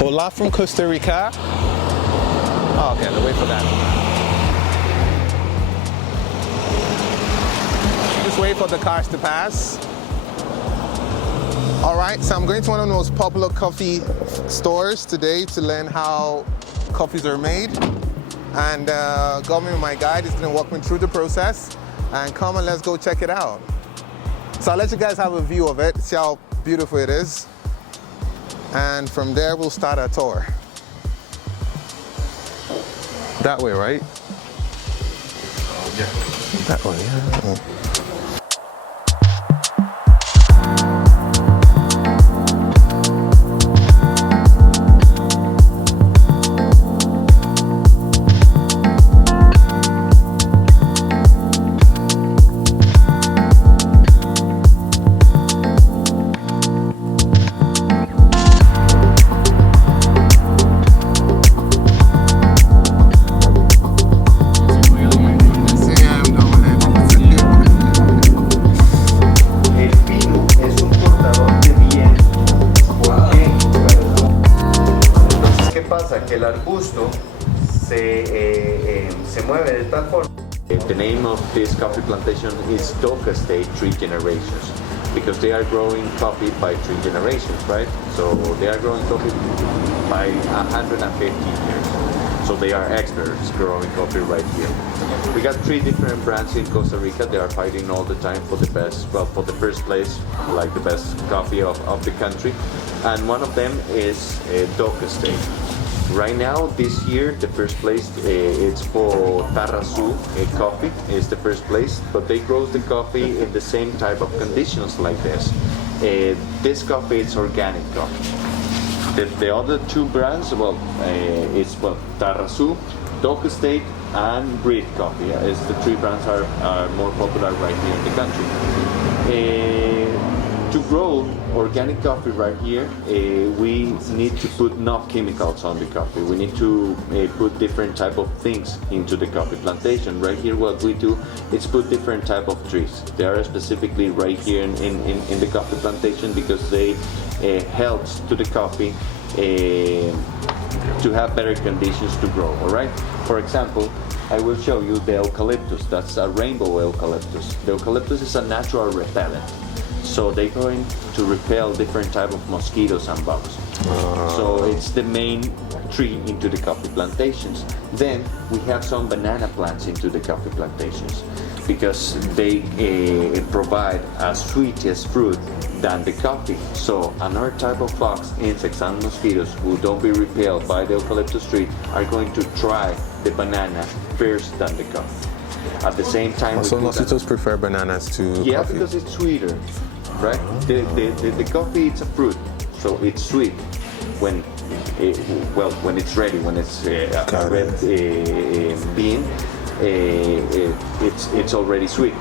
Hola from Costa Rica. Oh, okay, I'll wait for that. Just wait for the cars to pass. All right, so I'm going to one of the most popular coffee stores today to learn how coffees are made. And got me with my guide. He's going to walk me through the process. And come on, let's go check it out. So I'll let you guys have a view of it, see how beautiful it is. And from there, we'll start our tour. That way, right? Yeah. That way, yeah. El arbusto se mueve de tal forma. The name of this coffee plantation is Costa State 3 generations because they are growing coffee by 3 generations, right? So they are growing coffee by 150 years. So they are experts growing coffee right here. We got 3 different brands in Costa Rica. They are fighting all the time for the best, well, for the first place, like the best coffee of the country. And one of them is Costa State. Right now, this year, the first place it's for Tarrazú coffee is the first place, but they grow the coffee in the same type of conditions like this. This coffee is organic coffee. The other 2 brands, it's Tarrazú, Costa State, and Breed Coffee. As the 3 brands are more popular right here in the country. To grow organic coffee right here, we need to put no chemicals on the coffee. We need to put different type of things into the coffee plantation. Right here, what we do is put different type of trees. They are specifically right here in the coffee plantation because they help to the coffee to have better conditions to grow. All right. For example, I will show you the eucalyptus. That's a rainbow eucalyptus. The eucalyptus is a natural repellent. So they're going to repel different type of mosquitoes and bugs. So it's the main tree into the coffee plantations. Then we have some banana plants into the coffee plantations because they provide a sweetest fruit than the coffee. So another type of bugs, insects and mosquitoes who don't be repelled by the eucalyptus tree are going to try the banana first than the coffee. At the same time, so mosquitoes prefer bananas to coffee? Yeah, because it's sweeter, right? The coffee, it's a fruit, so it's sweet when it's ready, when it's a red bean, it's already sweet.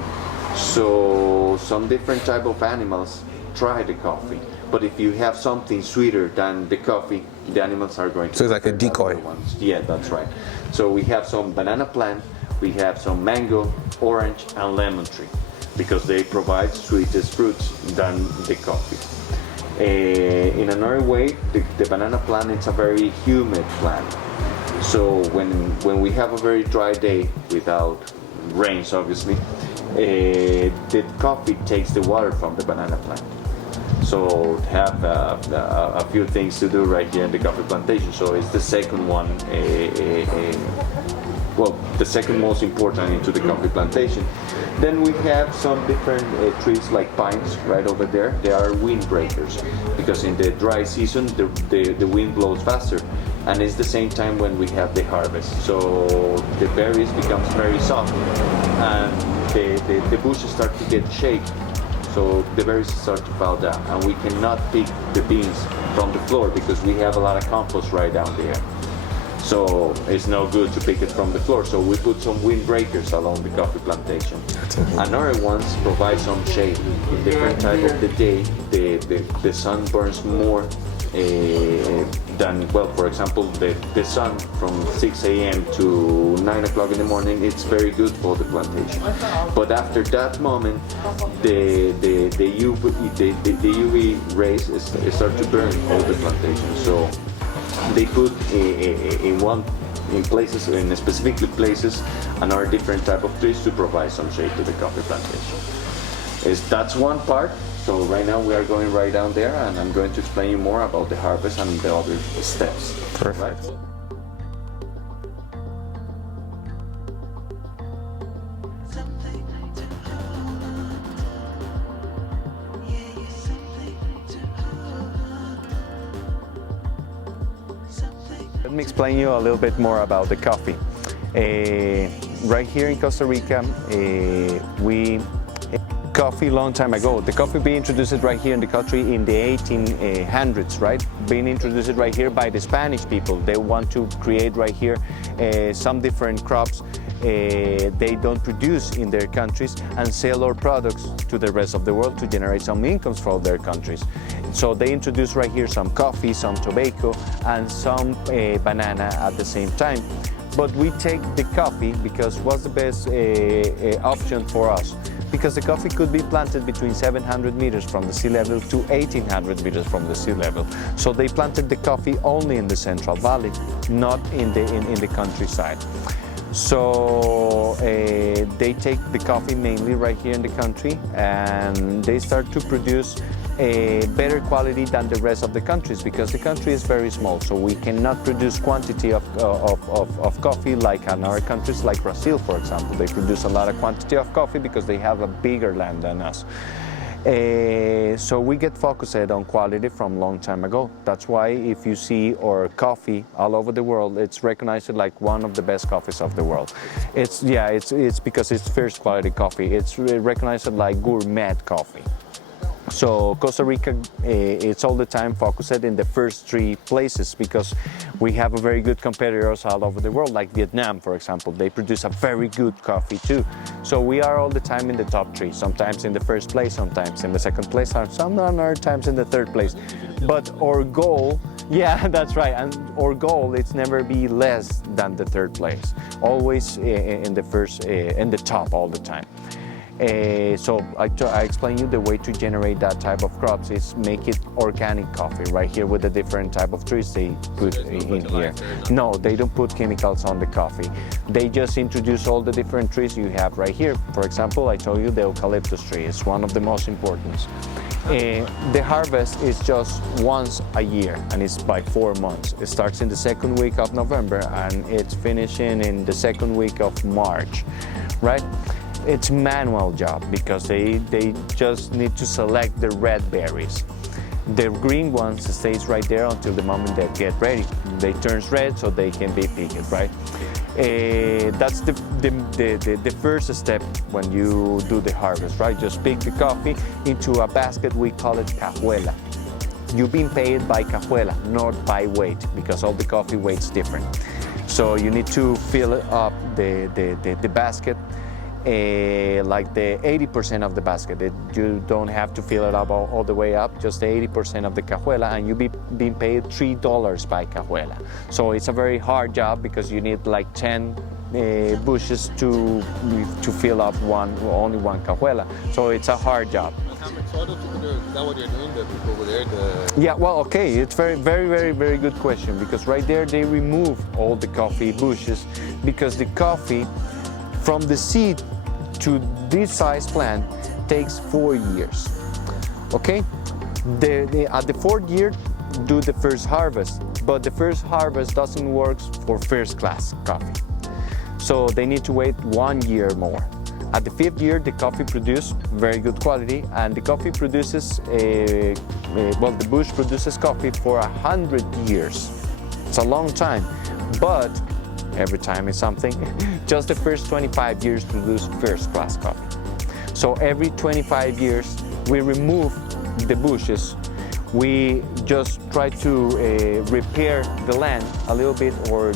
So some different type of animals try the coffee, but if you have something sweeter than the coffee, the animals are going to. So it's like a decoy. Yeah, that's right. So we have some banana plant. We have some mango, orange, and lemon tree because they provide sweetest fruits than the coffee. In another way, the banana plant is a very humid plant. So when we have a very dry day without rains, obviously, the coffee takes the water from the banana plant. So have a few things to do right here in the coffee plantation. So it's the second one. The second most important into the coffee plantation. Then we have some different trees like pines right over there. They are windbreakers because in the dry season the wind blows faster, and it's the same time when we have the harvest. So the berries becomes very soft and the bushes start to get shaky. So the berries start to fall down, and we cannot pick the beans from the floor because we have a lot of compost right down there. So it's no good to pick it from the floor. So we put some windbreakers along the coffee plantation. Another ones provide some shade. In different time of the day, the sun burns more than, for example, the sun from 6 a.m. to 9 o'clock in the morning, it's very good for the plantation. But after that moment, the UV rays start to burn all the plantation. So they put in places, in specifically places, another different type of trees to provide some shade to the coffee plantation. That's one part. So right now we are going right down there, and I'm going to explain you more about the harvest and the other steps. Perfect. Right? Let me explain you a little bit more about the coffee. Right here in Costa Rica, coffee long time ago. The coffee being introduced right here in the country in the 1800s, right? Being introduced right here by the Spanish people. They want to create right here some different crops they don't produce in their countries and sell our products to the rest of the world to generate some incomes for their countries. So they introduce right here some coffee, some tobacco, and some banana at the same time. But we take the coffee because what's the best option for us? Because the coffee could be planted between 700 meters from the sea level to 1800 meters from the sea level. So they planted the coffee only in the Central Valley, not in the countryside. So they take the coffee mainly right here in the country, and they start to produce a better quality than the rest of the countries, because the country is very small, so we cannot produce quantity of coffee like in our countries, like Brazil, for example. They produce a lot of quantity of coffee because they have a bigger land than us. So we get focused on quality from long time ago. That's why if you see our coffee all over the world, it's recognized like one of the best coffees of the world. It's because it's first quality coffee. It's recognized like gourmet coffee. So Costa Rica, it's all the time focused in the first three places because we have a very good competitors all over the world, like Vietnam, for example. They produce a very good coffee too. So we are all the time in the top three, sometimes in the first place, sometimes in the second place, and some other times in the third place. But our goal, yeah, that's right, and our goal is never be less than the third place, always in the first, in the top all the time. So I explain you the way to generate that type of crops is make it organic coffee right here with the different type of trees they put in here. No, they don't put chemicals on the coffee. They just introduce all the different trees you have right here. For example, I told you the eucalyptus tree is one of the most important. The harvest is just once a year and it's by 4 months. It starts in the second week of November and it's finishing in the second week of March, right? It's manual job because they just need to select the red berries. The green ones stays right there until the moment they get ready. They turn red so they can be picked, right? That's the first step when you do the harvest, right? Just pick the coffee into a basket, we call it cajuela. You've been paid by cajuela, not by weight, because all the coffee weight's different. So you need to fill up the basket, like the 80% of the basket. You don't have to fill it up all the way up, just the 80% of the cajuela, and you'll be being paid $3 by cajuela. So it's a very hard job because you need like 10 bushes to fill up only one cajuela. So it's a hard job. How much soil people do? Is that what you're doing? The people over there? Yeah, well, okay, it's very good question, because right there they remove all the coffee bushes because the coffee from the seed to this size plant takes 4 years. Okay, at the 4th year do the first harvest, but the first harvest doesn't work for first class coffee. So they need to wait 1 year more. At the 5th year, the coffee produces very good quality, and the coffee produces, the bush produces coffee for 100 years. It's a long time, but every time is something. Just the first 25 years produce first class coffee. So every 25 years, we remove the bushes. We just try to repair the land a little bit, or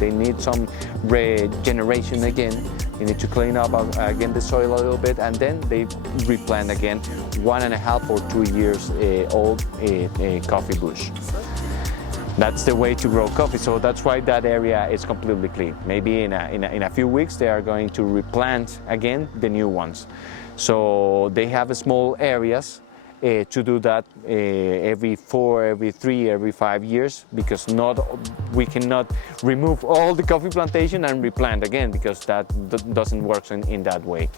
they need some regeneration again. You need to clean up again the soil a little bit, and then they replant again 1.5 or 2 years old coffee bush. That's the way to grow coffee. So that's why that area is completely clean. Maybe in a few weeks they are going to replant again the new ones. So they have small areas to do that every 4, every 3, every 5 years, because we cannot remove all the coffee plantation and replant again, because that doesn't work in that way.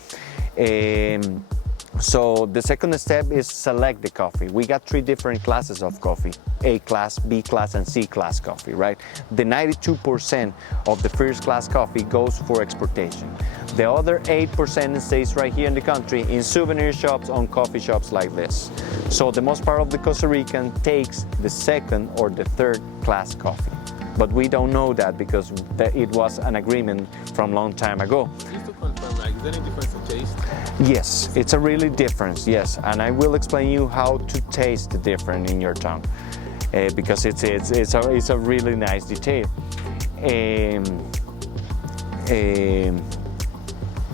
So the second step is select the coffee. We got 3 different classes of coffee: A class, B class, and C class coffee, right? The 92% of the first class coffee goes for exportation. The other 8% stays right here in the country in souvenir shops, on coffee shops like this. So the most part of the Costa Rican takes the second or the third class coffee. But we don't know that, because it was an agreement from long time ago. Just to confirm, is there any difference in taste? Yes, it's a really difference, yes. And I will explain you how to taste the difference in your tongue, because it's a really nice detail.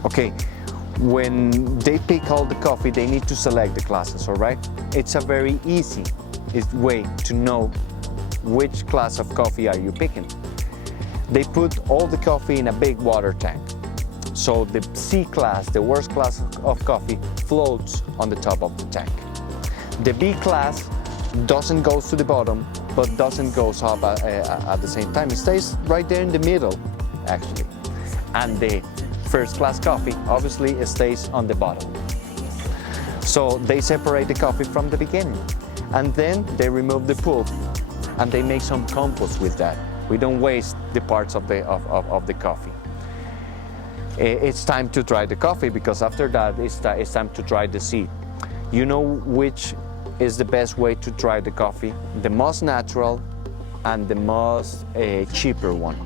Okay, when they pick all the coffee, they need to select the classes, all right? It's a very easy way to know which class of coffee are you picking. They put all the coffee in a big water tank. So the C class, the worst class of coffee, floats on the top of the tank. The B class doesn't go to the bottom, but doesn't go up at the same time. It stays right there in the middle, actually. And the first class coffee, obviously, it stays on the bottom. So they separate the coffee from the beginning. And then they remove the pulp, and they make some compost with that. We don't waste the parts of the coffee. It's time to dry the coffee, because after that it's time to dry the seed. You know which is the best way to dry the coffee? The most natural and the most cheaper one.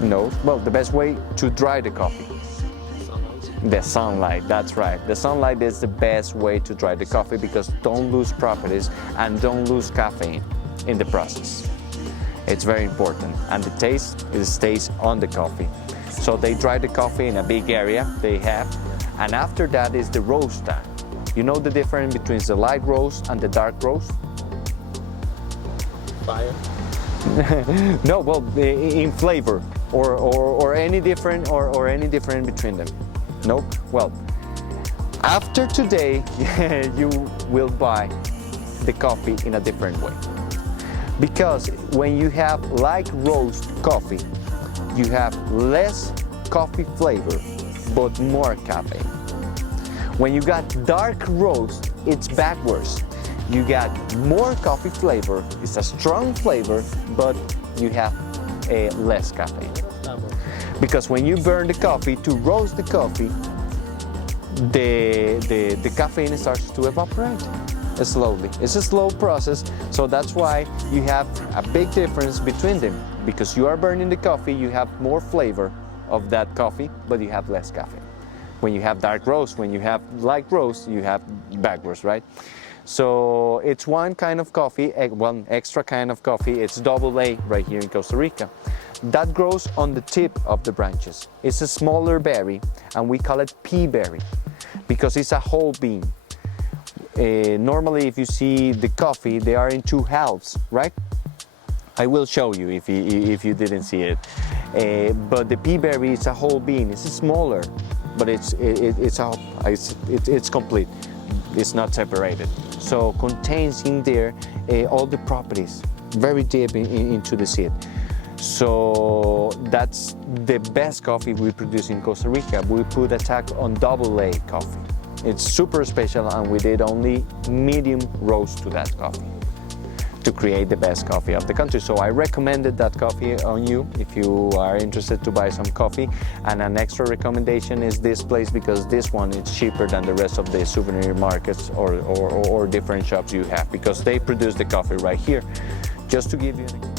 No, well, the best way to dry the coffee. The sunlight, that's right. The sunlight is the best way to dry the coffee, because don't lose properties and don't lose caffeine in the process. It's very important, and the taste stays on the coffee. So they dry the coffee in a big area they have, and after that is the roast time. You know the difference between the light roast and the dark roast? Fire? No, well, in flavor or any different or any different between them. Nope. Well, after today, you will buy the coffee in a different way. Because when you have light roast coffee, you have less coffee flavor, but more caffeine. When you got dark roast, it's backwards. You got more coffee flavor, it's a strong flavor, but you have less caffeine. Because when you burn the coffee to roast the coffee, the caffeine starts to evaporate slowly. It's a slow process, so that's why you have a big difference between them. Because you are burning the coffee, you have more flavor of that coffee, but you have less caffeine. When you have dark roast, when you have light roast, you have backwards, right? So it's one kind of coffee, one extra kind of coffee. It's AA right here in Costa Rica. That grows on the tip of the branches. It's a smaller berry, and we call it pea berry because it's a whole bean. Normally, if you see the coffee, they are in 2 halves, right? I will show you if you didn't see it. But the pea berry is a whole bean. It's smaller, but it's complete. It's not separated. So contains in there all the properties, very deep into the seed. So that's the best coffee we produce in Costa Rica. We put a tag on AA coffee. It's super special, and we did only medium roast to that coffee to create the best coffee of the country. So I recommended that coffee on you if you are interested to buy some coffee. And an extra recommendation is this place, because this one is cheaper than the rest of the souvenir markets or different shops you have, because they produce the coffee right here. Just to give you an example.